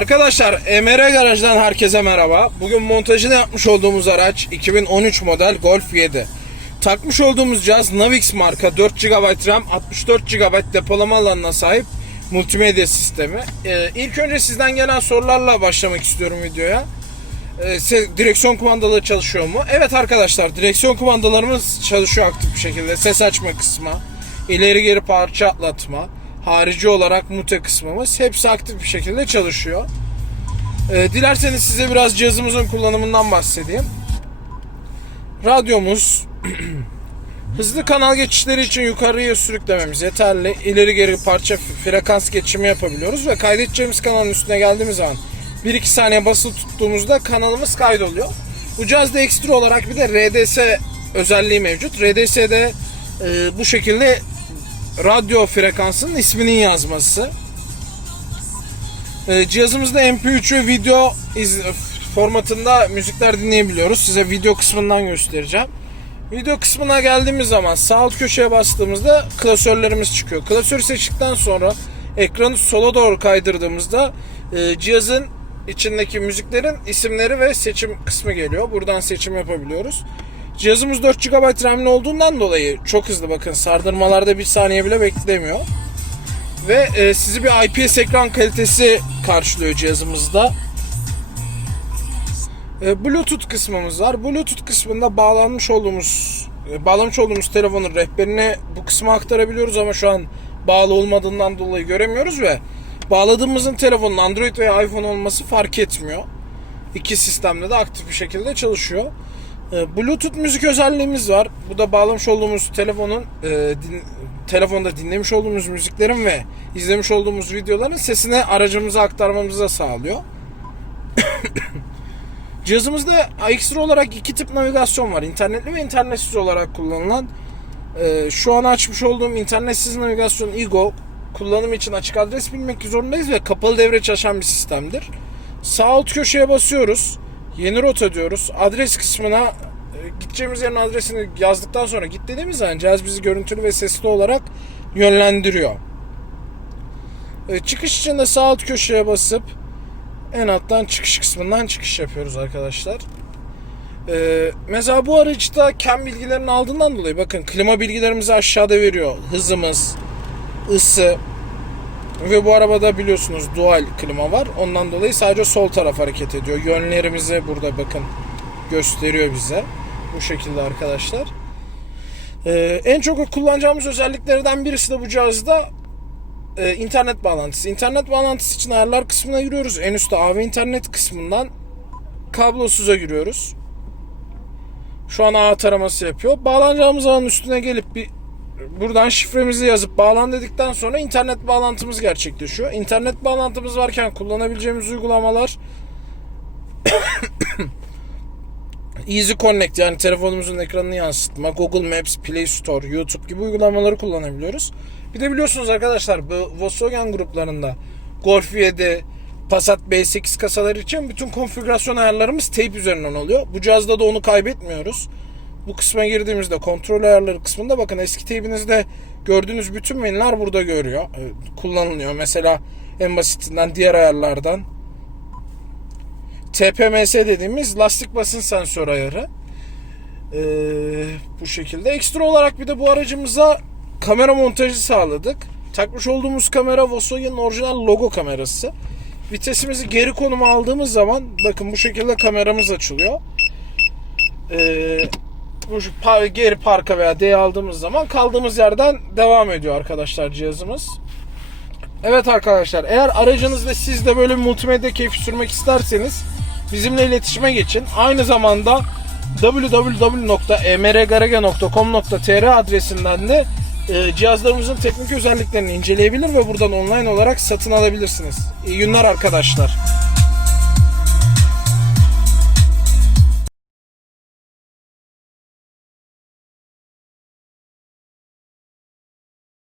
Arkadaşlar MR Garaj'dan herkese merhaba. Bugün montajını yapmış olduğumuz araç 2013 model Golf 7. Takmış olduğumuz cihaz Navix marka 4 GB RAM 64 GB depolama alanına sahip multimedya sistemi. Ee, ilk önce sizden gelen sorularla başlamak istiyorum videoya. Ee, direksiyon kumandaları çalışıyor mu? Evet arkadaşlar direksiyon kumandalarımız çalışıyor aktif bir şekilde. Ses açma kısmı, ileri geri parça atlatma, harici olarak mute kısmımız hepsi aktif bir şekilde çalışıyor. Ee, dilerseniz size biraz cihazımızın kullanımından bahsedeyim. Radyomuz hızlı kanal geçişleri için yukarıya sürüklememiz yeterli. İleri geri parça frekans geçimi yapabiliyoruz ve kaydedeceğimiz kanalın üstüne geldiğimiz zaman 1-2 saniye basılı tuttuğumuzda kanalımız kaydoluyor. Bu cihazda ekstra olarak bir de RDS özelliği mevcut. RDS'de e, bu şekilde radyo frekansının isminin yazması. E, cihazımızda MP3 ve video iz, formatında müzikler dinleyebiliyoruz. Size video kısmından göstereceğim. Video kısmına geldiğimiz zaman sağ alt köşeye bastığımızda klasörlerimiz çıkıyor. Klasörü seçtikten sonra ekranı sola doğru kaydırdığımızda e, cihazın içindeki müziklerin isimleri ve seçim kısmı geliyor. Buradan seçim yapabiliyoruz. Cihazımız 4 GB RAM'li olduğundan dolayı çok hızlı bakın sardırmalarda bir saniye bile beklemiyor. Ve e, sizi bir IPS ekran kalitesi karşılıyor cihazımızda. E, Bluetooth kısmımız var. Bluetooth kısmında bağlanmış olduğumuz e, bağlamış olduğumuz telefonun rehberini bu kısma aktarabiliyoruz ama şu an bağlı olmadığından dolayı göremiyoruz ve bağladığımızın telefonun Android veya iPhone olması fark etmiyor. İki sistemde de aktif bir şekilde çalışıyor. E, Bluetooth müzik özelliğimiz var. Bu da bağlamış olduğumuz telefonun e, din- telefonda dinlemiş olduğumuz müziklerin ve izlemiş olduğumuz videoların sesini aracımıza aktarmamıza sağlıyor. Cihazımızda ekstra olarak iki tip navigasyon var. İnternetli ve internetsiz olarak kullanılan. Ee, şu an açmış olduğum internetsiz navigasyon Igo kullanım için açık adres bilmek zorundayız ve kapalı devre çalışan bir sistemdir. Sağ alt köşeye basıyoruz. Yeni rota diyoruz. Adres kısmına e, gideceğimiz yerin adresini yazdıktan sonra git dediğimiz zaman cihaz bizi görüntülü ve sesli olarak yönlendiriyor. Ee, çıkış için de sağ alt köşeye basıp en alttan çıkış kısmından çıkış yapıyoruz arkadaşlar. Ee, mesela bu araçta kem bilgilerini aldığından dolayı bakın klima bilgilerimizi aşağıda veriyor. Hızımız, ısı ve bu arabada biliyorsunuz dual klima var. Ondan dolayı sadece sol taraf hareket ediyor. Yönlerimizi burada bakın gösteriyor bize. Bu şekilde arkadaşlar. Ee, en çok kullanacağımız özelliklerden birisi de bu cihazda e, internet bağlantısı. İnternet bağlantısı için ayarlar kısmına giriyoruz. En üstte AV internet kısmından kablosuza giriyoruz. Şu an ağ taraması yapıyor. Bağlanacağımız zaman üstüne gelip bir buradan şifremizi yazıp bağlan dedikten sonra internet bağlantımız gerçekleşiyor. İnternet bağlantımız varken kullanabileceğimiz uygulamalar Easy Connect yani telefonumuzun ekranını yansıtma, Google Maps, Play Store, YouTube gibi uygulamaları kullanabiliyoruz. Bir de biliyorsunuz arkadaşlar bu Volkswagen gruplarında Golf 7, Passat B8 kasaları için bütün konfigürasyon ayarlarımız tape üzerinden oluyor. Bu cihazda da onu kaybetmiyoruz. Bu kısma girdiğimizde kontrol ayarları kısmında bakın eski tape'inizde gördüğünüz bütün menüler burada görüyor. e, Kullanılıyor. Mesela en basitinden diğer ayarlardan TPMS dediğimiz lastik basınç sensör ayarı. Ee, bu şekilde. Ekstra olarak bir de bu aracımıza kamera montajı sağladık. Takmış olduğumuz kamera Volkswagen'in orijinal logo kamerası. Vitesimizi geri konuma aldığımız zaman bakın bu şekilde kameramız açılıyor. Ee, bu geri parka veya D'ye aldığımız zaman kaldığımız yerden devam ediyor arkadaşlar cihazımız. Evet arkadaşlar eğer aracınızda siz de böyle bir multimedya keyfi sürmek isterseniz bizimle iletişime geçin. Aynı zamanda www.emrgarage.com.tr adresinden de e, cihazlarımızın teknik özelliklerini inceleyebilir ve buradan online olarak satın alabilirsiniz. İyi günler arkadaşlar.